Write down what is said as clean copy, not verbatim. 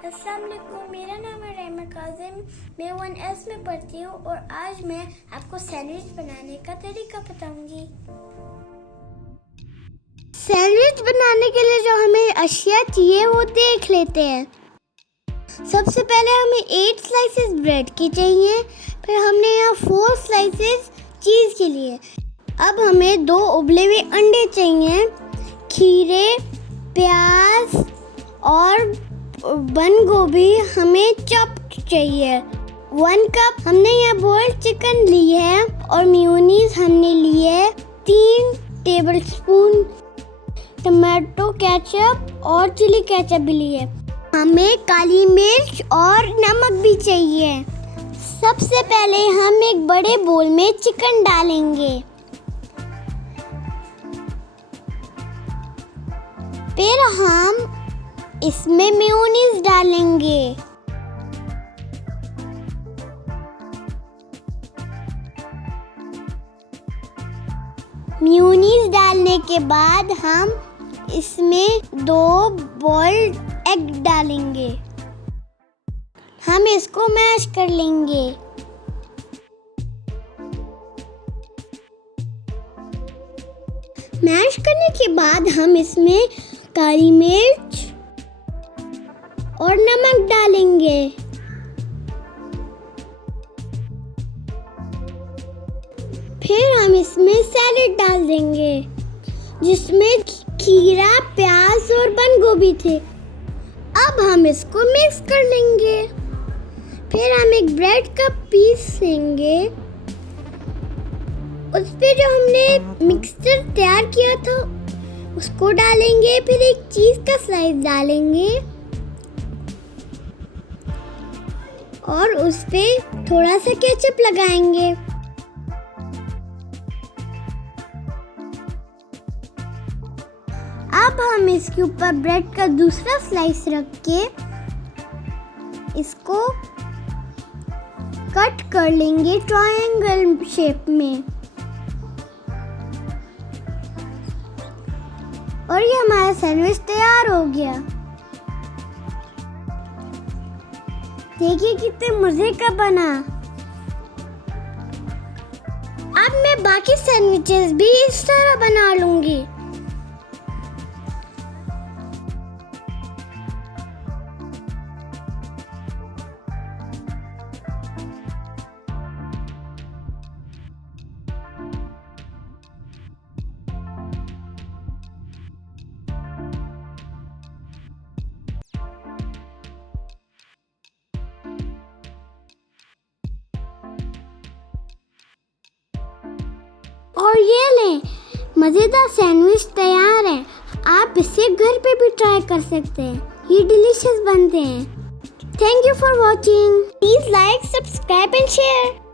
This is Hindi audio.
अस्सलाम वालेकुम, मेरा नाम है रहमा काजिम। मैं 1S में पढ़ती हूँ और आज मैं आपको सैंडविच बनाने का तरीका बताऊंगी। सैंडविच बनाने के लिए जो हमें अशिया चाहिए वो देख लेते हैं। सबसे पहले हमें 8 स्लाइसेस ब्रेड की चाहिए, फिर हमने यहाँ 4 स्लाइसेस चीज़ के लिए। अब हमें 2 उबले हुए अंडे चाहिए, खीरे, प्याज और बंद गोभी हमें चॉप्ड चाहिए। 1 कप हमने यहाँ बॉइल्ड चिकन ली है और मेयोनीज हमने ली है 3 टेबलस्पून। टमाटो केचप और चिली केचप भी ली है। हमें काली मिर्च और नमक भी चाहिए। सबसे पहले हम एक बड़े बोल में चिकन डालेंगे, फिर हम इसमें मेयोनीज डालेंगे। मेयोनीज डालने के बाद हम इसमें 2 बॉइल्ड एग डालेंगे। हम इसको मैश कर लेंगे। मैश करने के बाद हम इसमें काली मिर्च और नमक डालेंगे। फिर हम इसमें सैलेड डाल देंगे जिसमें खीरा, प्याज और बंद गोभी थे। अब हम इसको मिक्स कर लेंगे। फिर हम एक ब्रेड का पीस लेंगे, उस पे जो हमने मिक्सचर तैयार किया था उसको डालेंगे। फिर एक चीज का स्लाइस डालेंगे और उस पे थोड़ा सा केचप लगाएंगे। अब हम इसके ऊपर ब्रेड का दूसरा स्लाइस रख के इसको कट कर लेंगे ट्रायंगल शेप में। और ये हमारा सैंडविच तैयार हो गया। देखिए कितने मजे का बना। अब मैं बाकी सैंडविचेस भी इस तरह बना लूंगी। और ये लें, मज़ेदार सैंडविच तैयार है। आप इसे घर पे भी ट्राई कर सकते हैं, ये डिलीशियस बनते हैं। Thank you for watching. Please like, subscribe and share.